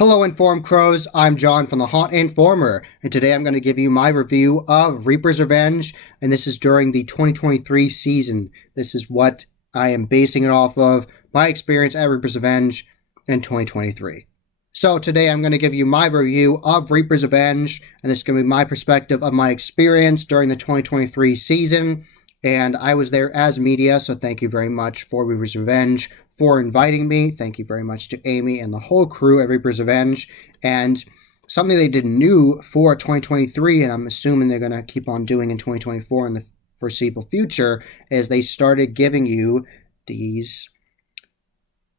Hello Informed Crows, I'm John from the Haunt Informer, and today I'm going to give you my review of Reaper's Revenge, and this is during the 2023 season. This is what I am basing it off of, my experience at Reaper's Revenge in 2023. So today I'm going to give you my review of Reaper's Revenge, and this is going to be my perspective of my experience during the 2023 season, and I was there as media, so thank you very much for Reaper's Revenge for inviting me. Thank you very much to Amy and the whole crew at Reaper's Revenge. And something they did new for 2023, and I'm assuming they're going to keep on doing in 2024 in the foreseeable future, is they started giving you these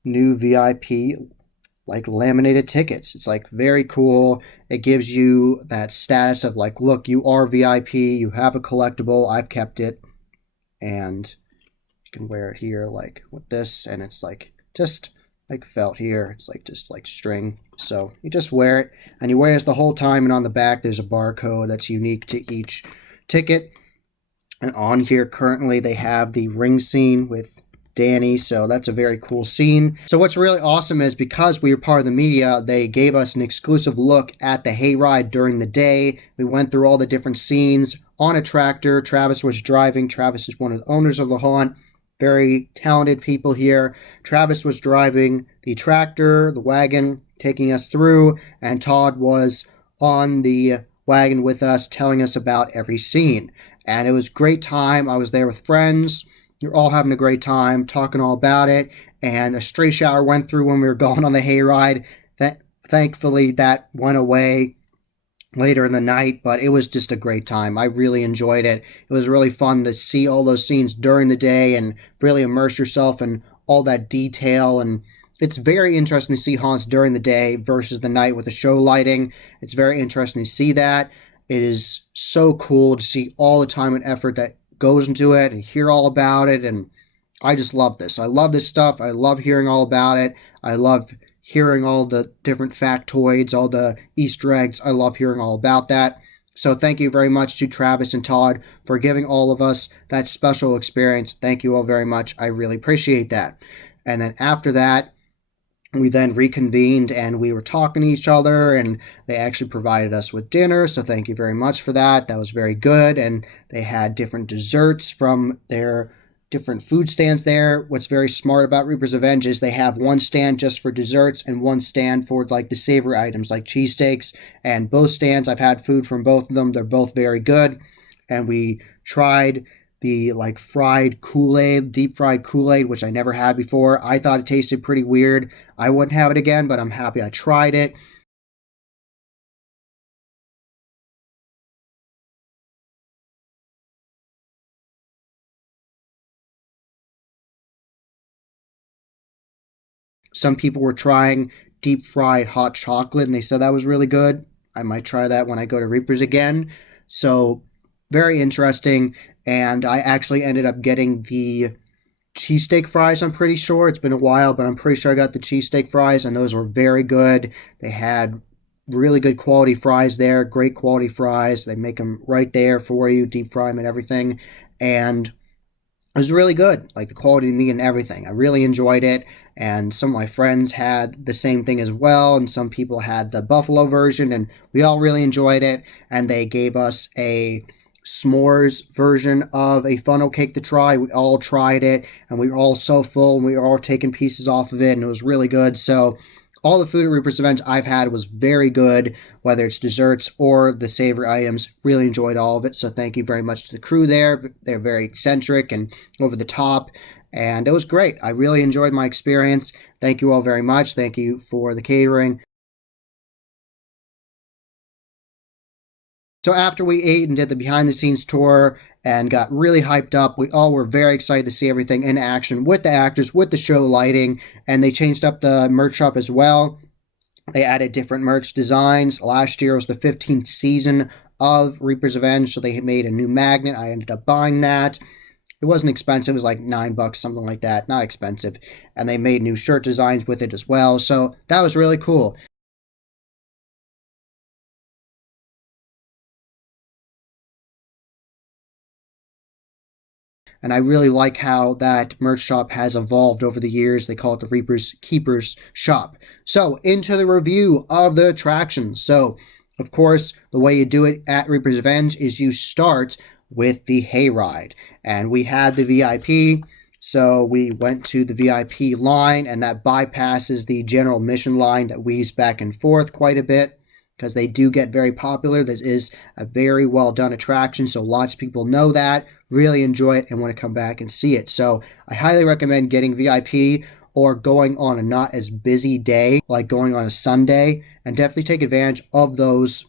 new VIP like laminated tickets. It's like very cool. It gives you that status of like, look, you are VIP, you have a collectible, I've kept it, and you can wear it here like with this, and it's like just like felt here. It's like just like string. So you just wear it, and you wear it the whole time, and on the back there's a barcode that's unique to each ticket. And on here currently they have the ring scene with Danny, so that's a very cool scene. So what's really awesome is because we were part of the media, they gave us an exclusive look at the hayride during the day. We went through all the different scenes on a tractor. Travis was driving. Travis is one of the owners of the haunt. Very talented people here. Travis was driving the tractor, the wagon, taking us through, and Todd was on the wagon with us, telling us about every scene. And it was a great time. I was there with friends. You're all having a great time, talking all about it. And a stray shower went through when we were going on the hayride. Thankfully, that went away later in the night, but it was just a great time. I really enjoyed it. It was really fun to see all those scenes during the day and really immerse yourself in all that detail. And it's very interesting to see haunts during the day versus the night with the show lighting. It's very interesting to see that. It is so cool to see all the time and effort that goes into it and hear all about it. And I just love this. I love this stuff. I love hearing all about it. I love hearing all the different factoids, all the Easter eggs. I love hearing all about that. So thank you very much to Travis and Todd for giving all of us that special experience. Thank you all very much. I really appreciate that. And then after that, we then reconvened and we were talking to each other, and they actually provided us with dinner. So thank you very much for that. That was very good. And they had different desserts from their different food stands there. What's very smart about Reaper's Revenge is they have one stand just for desserts and one stand for like the savory items like cheesesteaks. And both stands, I've had food from both of them. They're both very good. And we tried the like fried Kool-Aid, deep fried Kool-Aid, which I never had before. I thought it tasted pretty weird. I wouldn't have it again, but I'm happy I tried it. Some people were trying deep fried hot chocolate and they said that was really good. I might try that when I go to Reaper's again. So, very interesting. And I actually ended up getting the cheesesteak fries, I'm pretty sure. It's been a while, but I'm pretty sure I got the cheesesteak fries, and those were very good. They had really good quality fries there, great quality fries. They make them right there for you, deep fry them and everything. And it was really good, like the quality of meat and everything. I really enjoyed it, and some of my friends had the same thing as well, and some people had the buffalo version, and we all really enjoyed it. And they gave us a s'mores version of a funnel cake to try. We all tried it, and we were all so full, and we were all taking pieces off of it, and it was really good. So all the food at Reaper's Revenge I've had was very good, whether it's desserts or the savory items. Really enjoyed all of it. So thank you very much to the crew there. They're very eccentric and over the top, and it was great. I really enjoyed my experience. Thank you all very much. Thank you for the catering. So after we ate and did the behind the scenes tour and got really hyped up, we all were very excited to see everything in action with the actors, with the show lighting, and they changed up the merch shop as well. They added different merch designs. Last year was the 15th season of Reaper's Revenge, so they made a new magnet. I ended up buying that. It wasn't expensive. It was like $9, something like that. Not expensive. And they made new shirt designs with it as well. So that was really cool. And I really like how that merch shop has evolved over the years. They call it the Reapers Keepers shop. So into the review of the attractions. So of course, the way you do it at Reaper's Revenge is you start with the Hayride. And we had the VIP, so we went to the VIP line, and that bypasses the general mission line that weaves back and forth quite a bit because they do get very popular. This is a very well done attraction, so lots of people know that, really enjoy it, and want to come back and see it. So I highly recommend getting VIP or going on a not as busy day, like going on a Sunday, and definitely take advantage of those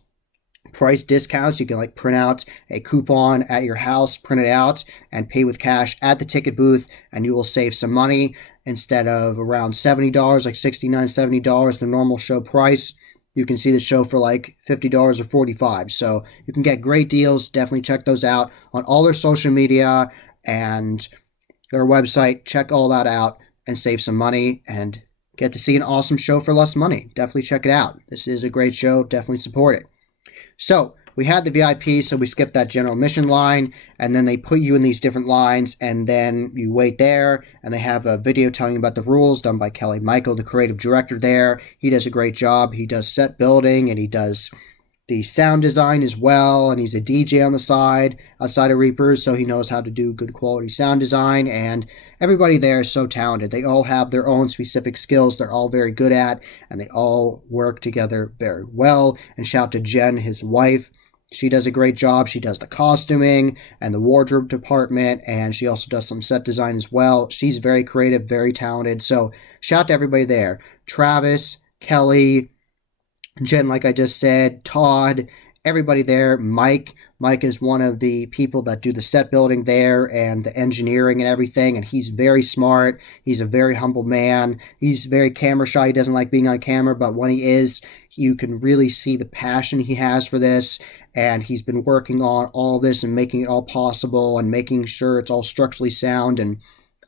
price discounts. You can like print out a coupon at your house, print it out, and pay with cash at the ticket booth, and you will save some money. Instead of around $70, like $69, $70, the normal show price, you can see the show for like $50 or $45. So you can get great deals. Definitely check those out on all their social media and their website. Check all that out and save some money and get to see an awesome show for less money. Definitely check it out. This is a great show. Definitely support it. So we had the VIP, so we skipped that general mission line, and then they put you in these different lines, and then you wait there, and they have a video telling you about the rules done by Kelly Michael, the creative director there. He does a great job. He does set building, and he does the sound design as well, and he's a DJ on the side outside of Reapers, so he knows how to do good quality sound design, and everybody there is so talented. They all have their own specific skills they're all very good at, and they all work together very well. And shout out to Jen, his wife. She does a great job. She does the costuming and the wardrobe department, and she also does some set design as well. She's very creative, very talented, so shout out to everybody there. Travis, Kelly, Jen, like I just said, Todd, everybody there. Mike is one of the people that do the set building there and the engineering and everything, and he's very smart. He's a very humble man. He's very camera shy. He doesn't like being on camera, but when he is, you can really see the passion he has for this, and he's been working on all this and making it all possible and making sure it's all structurally sound, and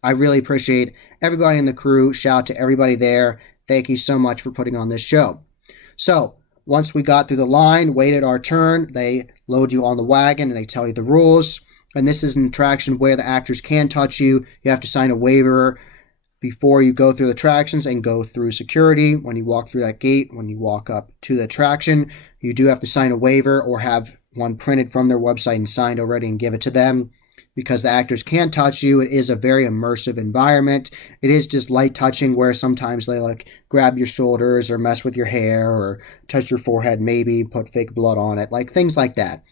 I really appreciate everybody in the crew. Shout out to everybody there. Thank you so much for putting on this show. So once we got through the line, waited our turn, they load you on the wagon and they tell you the rules. And this is an attraction where the actors can touch you. You have to sign a waiver before you go through the attractions and go through security. When you walk through that gate, when you walk up to the attraction, you do have to sign a waiver or have one printed from their website and signed already and give it to them. Because the actors can't touch you, it is a very immersive environment. It is just light touching where sometimes they like grab your shoulders or mess with your hair or touch your forehead, maybe put fake blood on it, like things like that.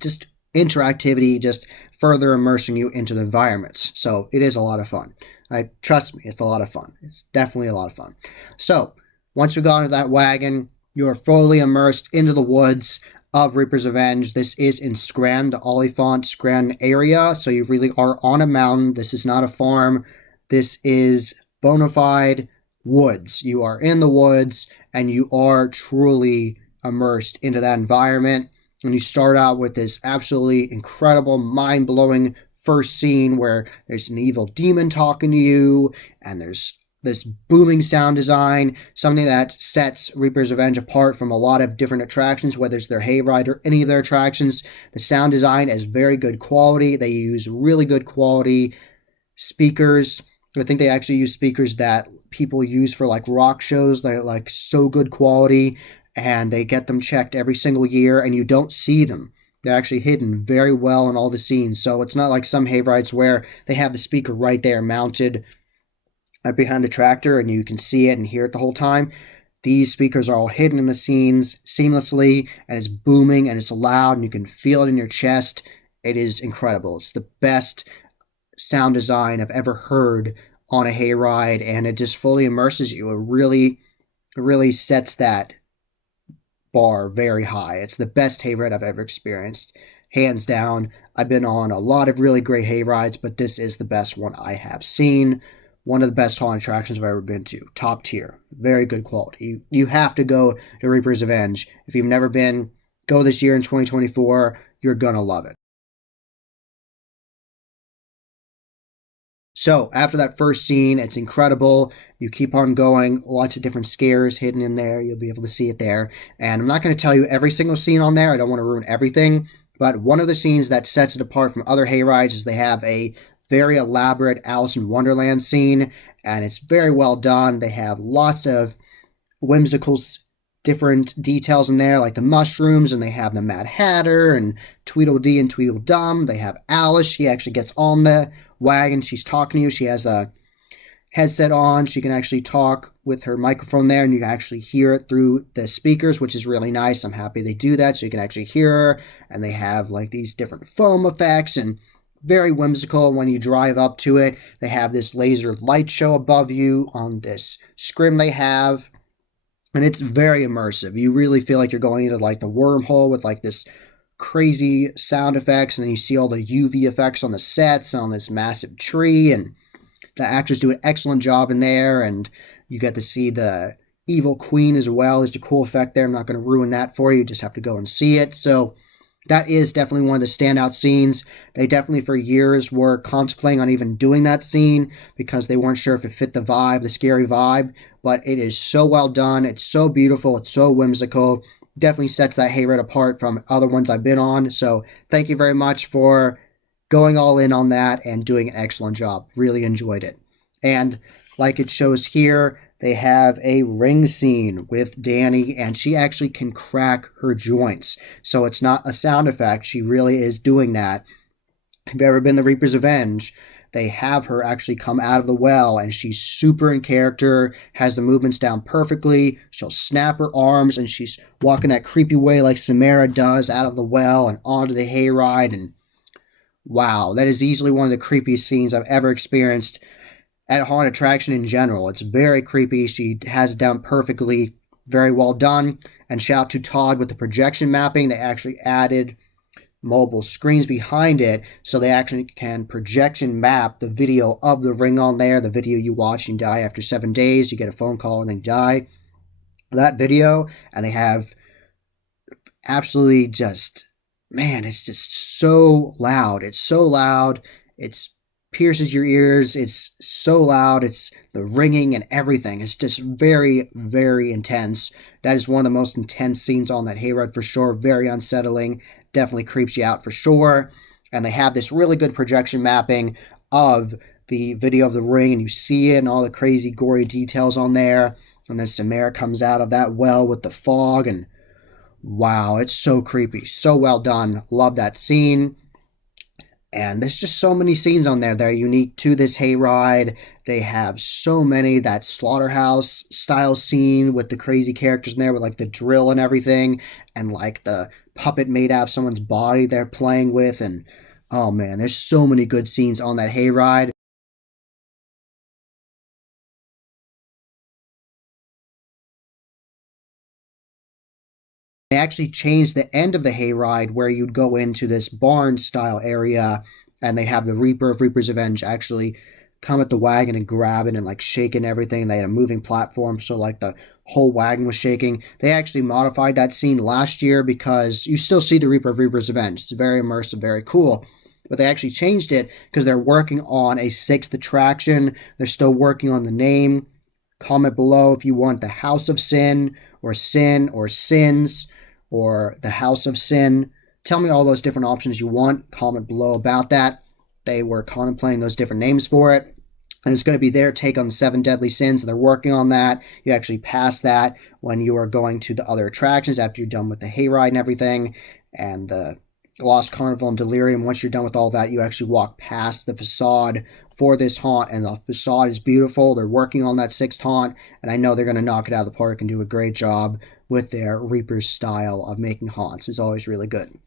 Just interactivity, just further immersing you into the environments. So it is a lot of fun. Trust me, it's a lot of fun. It's definitely a lot of fun. So once we got into that wagon, you are fully immersed into the woods of Reaper's Revenge. This is in Scranton, the Oliphant, Scranton area, so you really are on a mountain. This is not a farm. This is bona fide woods. You are in the woods, and you are truly immersed into that environment. And you start out with this absolutely incredible, mind-blowing first scene where there's an evil demon talking to you, and there's this booming sound design, something that sets Reaper's Revenge apart from a lot of different attractions, whether it's their Hayride or any of their attractions. The sound design is very good quality. They use really good quality speakers. I think they actually use speakers that people use for like rock shows. They're like so good quality, and they get them checked every single year, and you don't see them. They're actually hidden very well in all the scenes. So it's not like some Hayrides where they have the speaker right there mounted right behind the tractor and you can see it and hear it the whole time. These speakers are all hidden in the scenes seamlessly, and it's booming and it's loud and you can feel it in your chest. It is incredible. It's the best sound design I've ever heard on a hayride, and it just fully immerses you. It really sets that bar very high. It's the best hayride I've ever experienced, hands down. I've been on a lot of really great hayrides, but this is the best one I have seen. One of the best haunted attractions I've ever been to. Top tier. Very good quality. You have to go to Reaper's Revenge. If you've never been, go this year in 2024. You're going to love it. So after that first scene, it's incredible. You keep on going. Lots of different scares hidden in there. You'll be able to see it there. And I'm not going to tell you every single scene on there. I don't want to ruin everything. But one of the scenes that sets it apart from other hayrides is they have a very elaborate Alice in Wonderland scene, and it's very well done. They have lots of whimsical different details in there, like the mushrooms, and they have the Mad Hatter and Tweedledee and Tweedledum. They have Alice. She actually gets on the wagon. She's talking to you. She has a headset on. She can actually talk with her microphone there, and you can actually hear it through the speakers, which is really nice. I'm happy they do that, so you can actually hear her. And they have like these different foam effects and very whimsical. When you drive up to it, they have this laser light show above you on this scrim they have, and it's very immersive. You really feel like you're going into like the wormhole with like this crazy sound effects, and then you see all the UV effects on the sets on this massive tree, and the actors do an excellent job in there, and you get to see the evil queen as well. There's a cool effect there. I'm not going to ruin that for you. You just have to go and see it. So that is definitely one of the standout scenes. They definitely for years were contemplating on even doing that scene because they weren't sure if it fit the vibe, the scary vibe, but it is so well done. It's so beautiful. It's so whimsical. Definitely sets that hayride apart from other ones I've been on. So thank you very much for going all in on that and doing an excellent job. Really enjoyed it. And like it shows here, they have a ring scene with Danny, and she actually can crack her joints. So it's not a sound effect. She really is doing that. If you've ever been the Reaper's Revenge, they have her actually come out of the well, and she's super in character, has the movements down perfectly. She'll snap her arms, and she's walking that creepy way like Samara does out of the well and onto the hayride. And wow, that is easily one of the creepiest scenes I've ever experienced at a haunted attraction in general. It's very creepy. She has it down perfectly. Very well done. And shout out to Todd with the projection mapping. They actually added mobile screens behind it, so they actually can projection map the video of the ring on there. The video you watch and die after 7 days. You get a phone call and then die. That video, and they have absolutely just, man, it's just so loud. It's so loud. It's pierces your ears. It's so loud. It's the ringing and everything. It's just very, very intense. That is one of the most intense scenes on that hayride for sure. Very unsettling. Definitely creeps you out for sure. And they have this really good projection mapping of the video of the ring, and you see it and all the crazy gory details on there. And then Samara comes out of that well with the fog, and wow, it's so creepy. So well done. Love that scene. And there's just so many scenes on there that are unique to this hayride. They have so many. That slaughterhouse style scene with the crazy characters in there with like the drill and everything, and like the puppet made out of someone's body they're playing with. And oh man, there's so many good scenes on that hayride. They actually changed the end of the hayride where you'd go into this barn style area, and they'd have the Reaper of Reaper's Revenge actually come at the wagon and grab it and like shake it and everything. They had a moving platform, so like the whole wagon was shaking. They actually modified that scene last year because you still see the Reaper of Reaper's Revenge. It's very immersive, very cool. But they actually changed it because they're working on a 6th attraction. They're still working on the name. Comment below if you want the House of Sin or Sins or the House of Sin. Tell me all those different options you want. Comment below about that. They were contemplating those different names for it. And it's going to be their take on the 7 deadly sins. They're working on that. You actually pass that when you are going to the other attractions after you're done with the hayride and everything. And the Lost Carnival and Delirium. Once you're done with all that, you actually walk past the facade for this haunt. And the facade is beautiful. They're working on that 6th haunt. And I know they're going to knock it out of the park and do a great job with their Reaper's style of making haunts. It's always really good.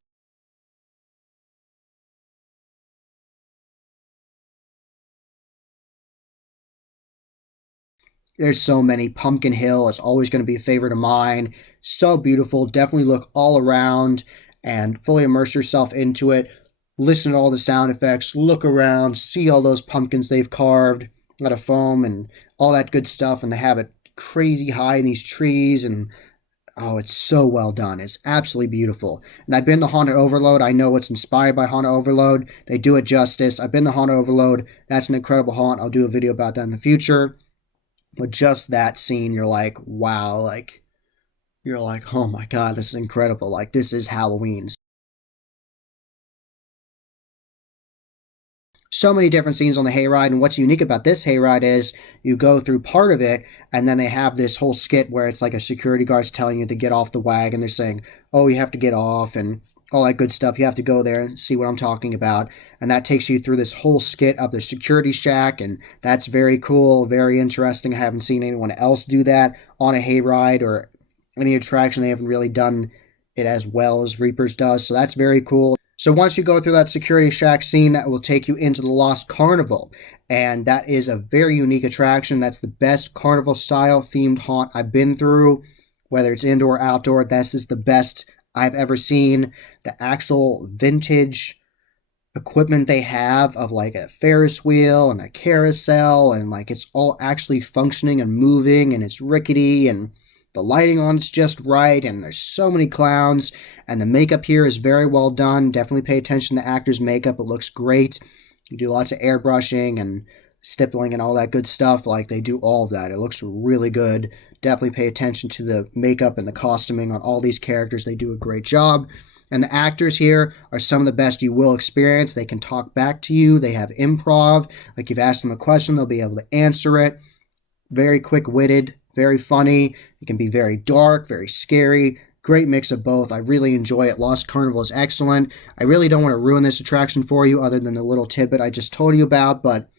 There's so many. Pumpkin Hill is always going to be a favorite of mine. So beautiful. Definitely look all around and fully immerse yourself into it. Listen to all the sound effects. Look around. See all those pumpkins they've carved out of foam and all that good stuff. And they have it crazy high in these trees. And oh, it's so well done. It's absolutely beautiful. And I've been to Haunted Overload. I know it's inspired by Haunted Overload. They do it justice. I've been to Haunted Overload. That's an incredible haunt. I'll do a video about that in the future. But just that scene, you're like, wow, like, you're like, oh my god, this is incredible. Like, this is Halloween. So many different scenes on the hayride, and what's unique about this hayride is you go through part of it, and then they have this whole skit where it's like a security guard's telling you to get off the wagon. They're saying, oh, you have to get off, and all that good stuff. You have to go there and see what I'm talking about. And that takes you through this whole skit of the security shack, and that's very cool, very interesting. I haven't seen anyone else do that on a hayride or any attraction. They haven't really done it as well as Reapers does, so that's very cool. So once you go through that security shack scene, that will take you into the Lost Carnival, and that is a very unique attraction. That's the best carnival style themed haunt I've been through, whether it's indoor or outdoor. This is the best I've ever seen. The actual vintage equipment they have of like a Ferris wheel and a carousel, and like it's all actually functioning and moving, and it's rickety, and the lighting on it's just right, and there's so many clowns, and the makeup here is very well done. Definitely pay attention to actors' makeup. It looks great. You do lots of airbrushing and stippling and all that good stuff. Like they do all of that. It looks really good. Definitely pay attention to the makeup and the costuming on all these characters. They do a great job. And the actors here are some of the best you will experience. They can talk back to you. They have improv. Like you've asked them a question, they'll be able to answer it. Very quick-witted, very funny. It can be very dark, very scary. Great mix of both. I really enjoy it. Lost Carnival is excellent. I really don't want to ruin this attraction for you other than the little tidbit I just told you about, but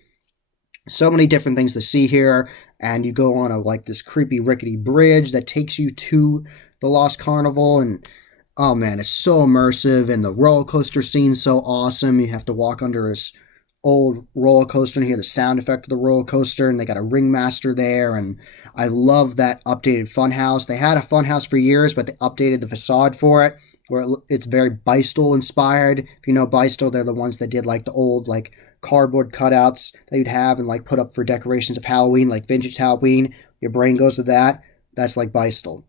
so many different things to see here. And you go on this creepy rickety bridge that takes you to the Lost Carnival, and oh man, it's so immersive, and the roller coaster scene's so awesome. You have to walk under this old roller coaster and hear the sound effect of the roller coaster, and they got a ringmaster there, and I love that updated funhouse. They had a funhouse for years, but they updated the facade for it, where it's very Beistel inspired. If you know Beistel, they're the ones that did like the old like cardboard cutouts that you'd have and like put up for decorations of Halloween, like vintage Halloween. Your brain goes to that. That's like Beistel.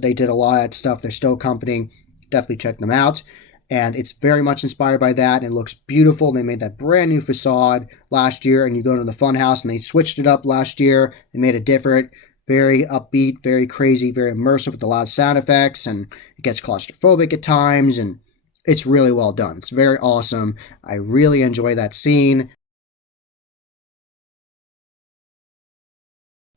They did a lot of that stuff. They're still accompanying. Definitely check them out. And it's very much inspired by that, and it looks beautiful. They made that brand new facade last year, and you go to the funhouse, and they switched it up last year. They made it different, very upbeat, very crazy, very immersive with the loud sound effects, and it gets claustrophobic at times, and it's really well done. It's very awesome. I really enjoy that scene.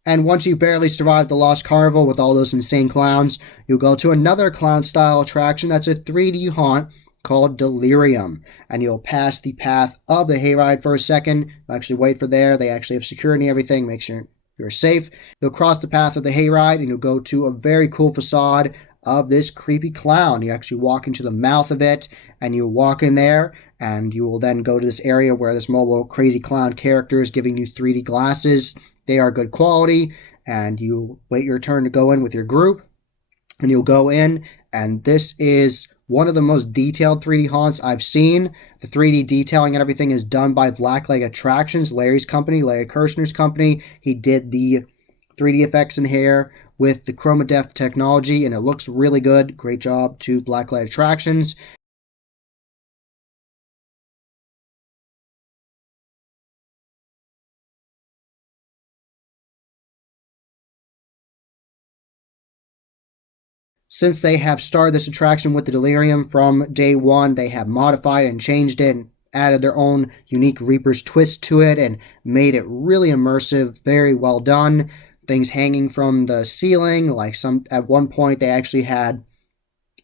And once you barely survive the Lost Carnival with all those insane clowns, you'll go to another clown-style attraction that's a 3D haunt called Delirium. And you'll pass the path of the hayride for a second. You'll actually wait for there. They actually have security and everything. Make sure you're safe. You'll cross the path of the hayride, and you'll go to a very cool facade of this creepy clown. You actually walk into the mouth of it, and you walk in there, and you will then go to this area where this mobile crazy clown character is giving you 3D glasses. They are good quality, and you wait your turn to go in with your group, and you'll go in, and this is one of the most detailed 3D haunts I've seen. The 3D detailing and everything is done by Blackleg Attractions, Larry's company, Larry Kirshner's company. He did the 3D effects in here with the Chroma Depth technology, and it looks really good. Great job to Blackleg Attractions. Since they have started this attraction with the Delirium from day one, they have modified and changed it and added their own unique Reaper's twist to it and made it really immersive, very well done. Things hanging from the ceiling, like some at one point they actually had,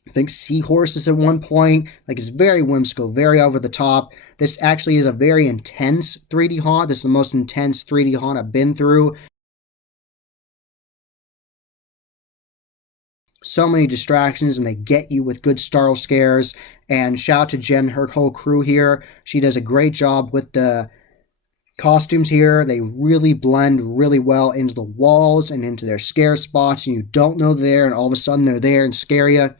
I think, seahorses at one point. Like it's very whimsical, very over the top. This actually is a very intense 3D haunt. This is the most intense 3D haunt I've been through. So many distractions, and they get you with good startle scares. And shout out to Jen, her whole crew here. She does a great job with the costumes here. They really blend really well into the walls and into their scare spots, and you don't know they're there, and all of a sudden they're there and scare you.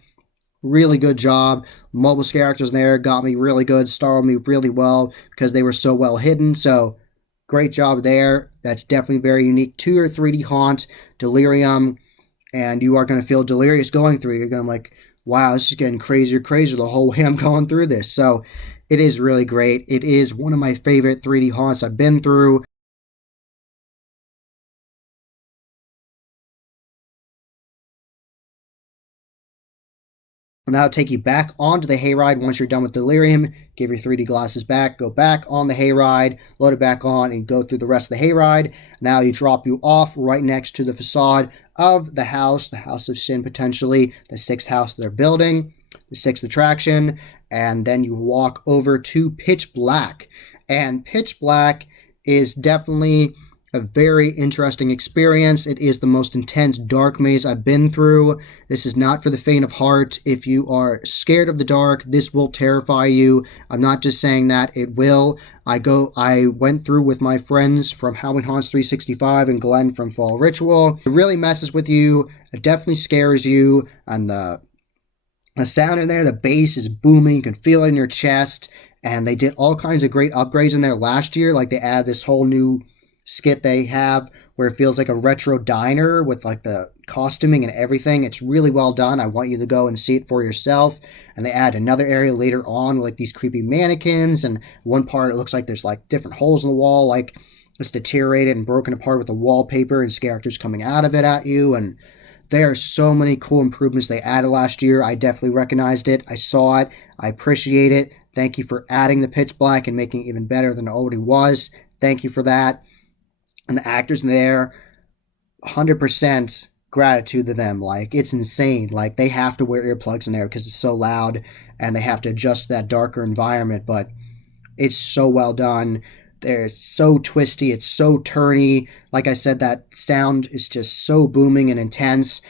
Really good job. Mobile characters there got me really good, startled me really well because they were so well hidden. So great job there. That's definitely very unique to your 3D haunt, Delirium. And you are going to feel delirious going through. You're going to like, wow, this is getting crazier, crazier the whole way I'm going through this. So it is really great. It is one of my favorite 3D haunts I've been through. And that'll take you back onto the hayride once you're done with delirium. Give your 3D glasses back, go back on the hayride, load it back on, and go through the rest of the hayride. Now you drop you off right next to the facade of the House of Sin, potentially the sixth house they're building, the sixth attraction, and then you walk over to Pitch Black. And Pitch Black is definitely a very interesting experience. It is the most intense dark maze I've been through. This is not for the faint of heart. If you are scared of the dark, this will terrify you. I'm not just saying that, it will. I went through with my friends from Halloween Haunts 365 and Glenn from Fall Ritual. It really messes with you. It definitely scares you. And the sound in there, the bass is booming. You can feel it in your chest. And they did all kinds of great upgrades in there last year. Like they add this whole new skit they have where it feels like a retro diner with like the costuming and everything. It's really well done. I want you to go and see it for yourself. And they add another area later on with like these creepy mannequins, and one part it looks like there's like different holes in the wall, like it's deteriorated and broken apart with the wallpaper and characters coming out of it at you. And there are so many cool improvements they added last year. I definitely recognized it. I saw it. I appreciate it. Thank you for adding the Pitch Black and making it even better than it already was. Thank you for that. And the actors in there, 100% gratitude to them. Like, it's insane. Like, they have to wear earplugs in there because it's so loud, and they have to adjust to that darker environment. But it's so well done. It's so twisty. It's so turny. Like I said, that sound is just so booming and intense.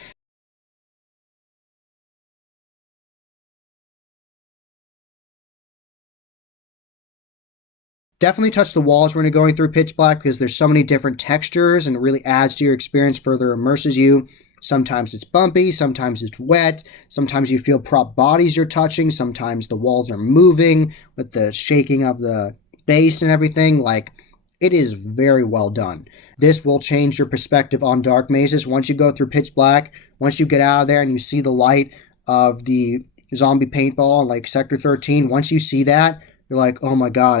Definitely touch the walls when you're going through Pitch Black because there's so many different textures and it really adds to your experience, further immerses you. Sometimes it's bumpy, sometimes it's wet, sometimes you feel prop bodies you're touching, sometimes the walls are moving with the shaking of the base and everything. Like, it is very well done. This will change your perspective on dark mazes once you go through Pitch Black. Once you get out of there and you see the light of the zombie paintball in like Sector 13, once you see that, you're like, oh my god,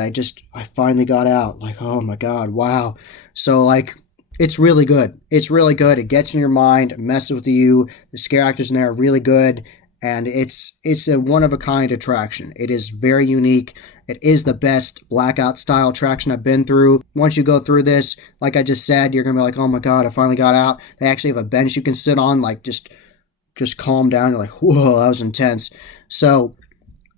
I finally got out. Like, oh my god, wow. So like, it's really good. It's really good. It gets in your mind, it messes with you. The scare actors in there are really good, and it's a one of a kind attraction. It is very unique. It is the best blackout style attraction I've been through. Once you go through this, like I just said, you're gonna be like, oh my god, I finally got out. They actually have a bench you can sit on, like just calm down. You're like, whoa, that was intense. So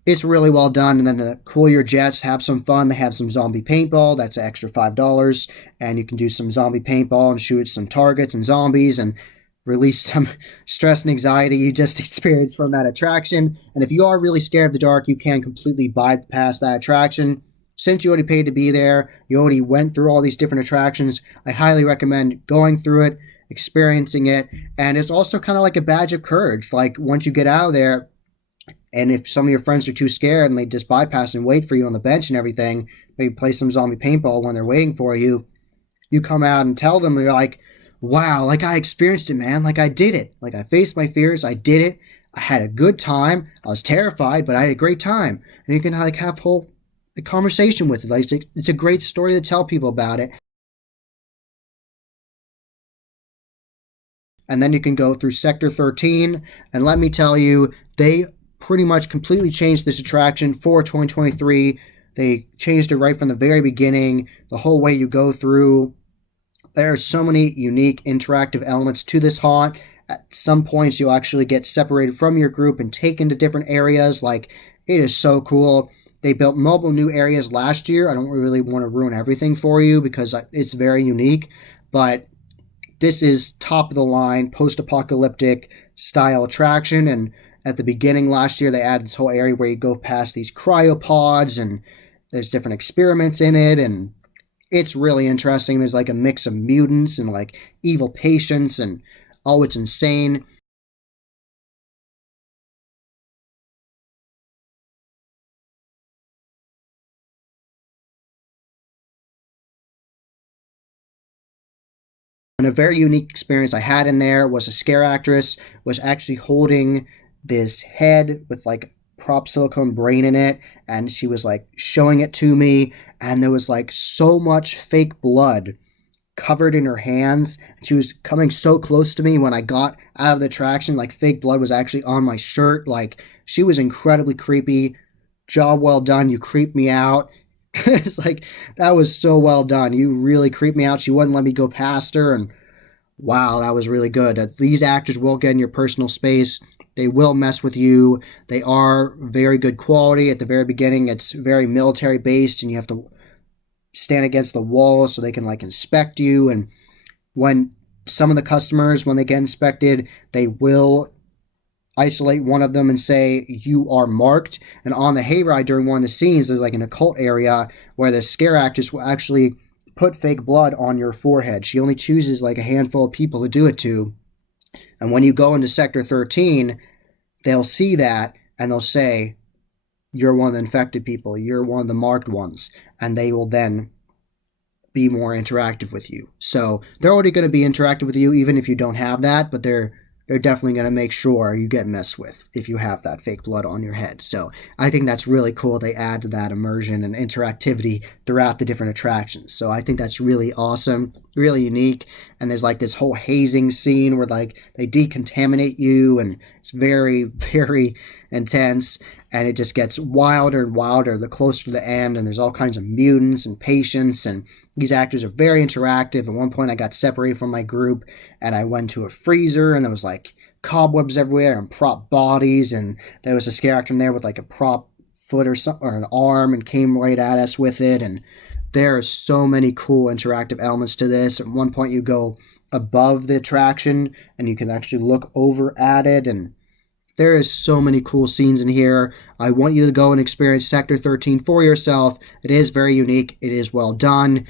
it's really well done. And then to cool your jets, have some fun. They have some zombie paintball. That's an extra $5. And you can do some zombie paintball and shoot some targets and zombies and release some stress and anxiety you just experienced from that attraction. And if you are really scared of the dark, you can completely bypass that attraction. Since you already paid to be there, you already went through all these different attractions, I highly recommend going through it, experiencing it. And it's also kind of like a badge of courage. Like, once you get out of there, and if some of your friends are too scared and they just bypass and wait for you on the bench and everything, maybe play some zombie paintball when they're waiting for you, you come out and tell them, you're like, wow, like I experienced it, man. Like I did it. Like I faced my fears. I did it. I had a good time. I was terrified, but I had a great time. And you can like have whole a conversation with it. Like it's a great story to tell people about it. And then you can go through Sector 13. And let me tell you, they pretty much completely changed this attraction for 2023. They changed it right from the very beginning, the whole way you go through. There are so many unique interactive elements to this haunt. At some points, you'll actually get separated from your group and taken to different areas. Like, it is so cool. They built mobile new areas last year. I don't really want to ruin everything for you because it's very unique, but this is top of the line post-apocalyptic style attraction. And at the beginning last year, they added this whole area where you go past these cryopods and there's different experiments in it, and it's really interesting. There's like a mix of mutants and like evil patients, and oh, it's insane. And a very unique experience I had in there was a scare actress was actually holding this head with like prop silicone brain in it, and she was like showing it to me, and there was like so much fake blood covered in her hands. She was coming so close to me when I got out of the attraction. Like, fake blood was actually on my shirt. Like, she was incredibly creepy. Job well done. You creeped me out. It's like, that was so well done. You really creeped me out. She wouldn't let me go past her. And wow, that was really good. These actors will get in your personal space. They will mess with you. They are very good quality. At the very beginning, it's very military based, and you have to stand against the wall so they can like inspect you. And when some of the customers, when they get inspected, they will isolate one of them and say, you are marked. And on the hayride, during one of the scenes, there's like an occult area where the scare actress will actually put fake blood on your forehead. She only chooses like a handful of people to do it to. And when you go into Sector 13, they'll see that and they'll say, you're one of the infected people, you're one of the marked ones. And they will then be more interactive with you. So they're already going to be interactive with you even if you don't have that, but they're definitely going to make sure you get messed with if you have that fake blood on your head. So I think that's really cool. They add to that immersion and interactivity throughout the different attractions. So I think that's really awesome, really unique. And there's like this whole hazing scene where like they decontaminate you, and it's very, very intense. And it just gets wilder and wilder the closer to the end. And there's all kinds of mutants and patients, and these actors are very interactive. At one point, I got separated from my group, and I went to a freezer, and there was like cobwebs everywhere and prop bodies, and there was a scare actor in there with like a prop foot or something, or an arm, and came right at us with it. And there are so many cool interactive elements to this. At one point, you go above the attraction, and you can actually look over at it, and there is so many cool scenes in here. I want you to go and experience Sector 13 for yourself. It is very unique. It is well done.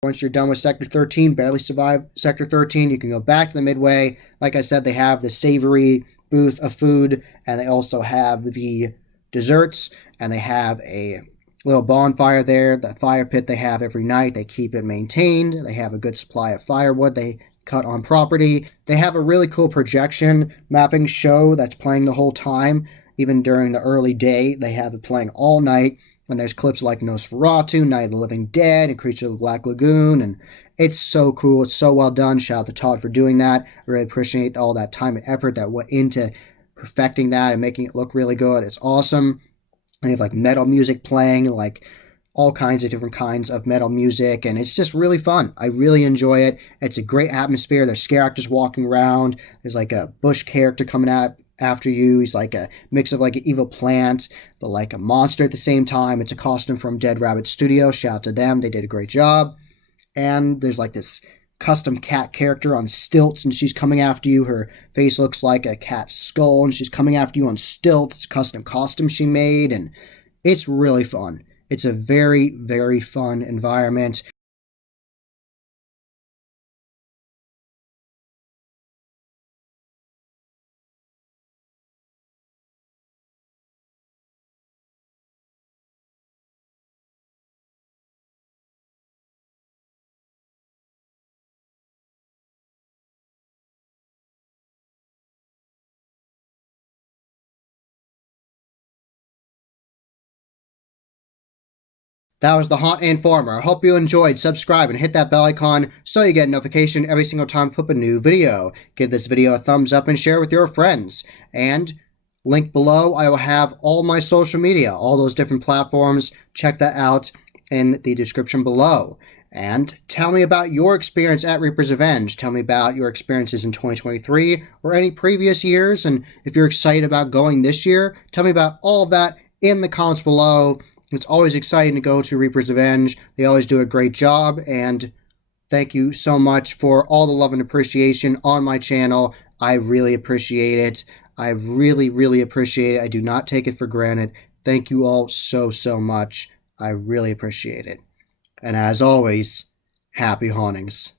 Once you're done with Sector 13, barely survived Sector 13, you can go back to the Midway. Like I said, they have the savory booth of food, and they also have the desserts, and they have a little bonfire there. The fire pit they have every night. They keep it maintained. They have a good supply of firewood they cut on property. They have a really cool projection mapping show that's playing the whole time. Even during the early day, they have it playing all night. And there's clips like Nosferatu, Night of the Living Dead, and Creature of the Black Lagoon, and it's so cool. It's so well done. Shout out to Todd for doing that. I really appreciate all that time and effort that went into perfecting that and making it look really good. It's awesome. They have like metal music playing, like all kinds of different kinds of metal music, and it's just really fun. I really enjoy it. It's a great atmosphere. There's scare actors walking around. There's like a bush character coming out after you. He's like a mix of like an evil plant, but like a monster at the same time. It's a costume from Dead Rabbit Studio. Shout out to them. They did a great job. And there's like this custom cat character on stilts, and she's coming after you. Her face looks like a cat's skull, and she's coming after you on stilts. It's a custom costume she made, and it's really fun. It's a very, very fun environment. That was the Haunt Informer. I hope you enjoyed. Subscribe and hit that bell icon so you get a notification every single time I put a new video. Give this video a thumbs up and share with your friends. And link below, I will have all my social media, all those different platforms. Check that out in the description below. And tell me about your experience at Reaper's Revenge. Tell me about your experiences in 2023 or any previous years. And if you're excited about going this year, tell me about all of that in the comments below. It's always exciting to go to Reaper's Revenge. They always do a great job, and thank you so much for all the love and appreciation on my channel. I really appreciate it. I really, really appreciate it. I do not take it for granted. Thank you all so, so much. I really appreciate it. And as always, happy hauntings.